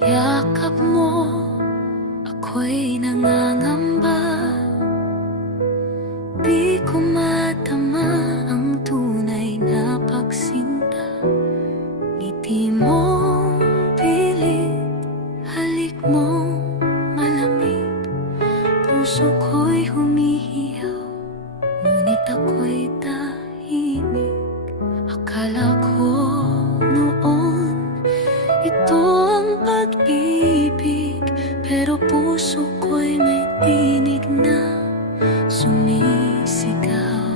yakap mo, ako'y nangangamba. Di ko matama ang tunay na pagsinta. Ngiti mong pilit, halik mong malamig. Puso ko'y humihiyaw, ngunit ako'y tahimik. Akala ko noon ito ang pag-ibig, pero puso ko'y may tinig na sumisigaw.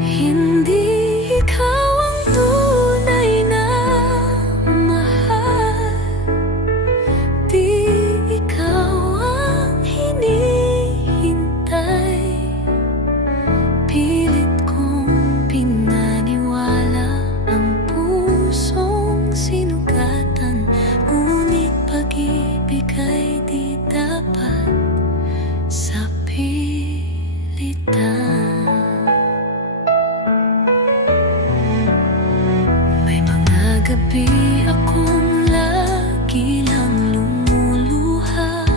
Hindi ikaw ang tunay na mahal, di ikaw ang hinihintay. Pilit kong pinaniwala ang pusong sinugatan, ngunit pag-ibig ay di dapat sa pilitan. May mga gabi akong lagi lang lumuluha,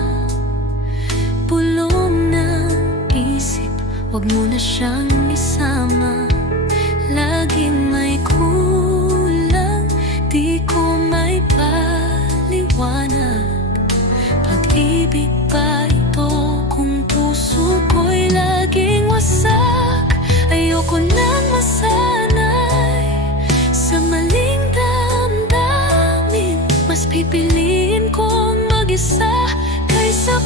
bulong ng isip, wag mo na siyang isama. Laging may kulang, di ko may paliwanag. Pag-ibig ba ito kung puso ko'y laging wasak? Ayoko nang masanay sa maling damdamin. Mas pipiliin kong mag-isa kaysa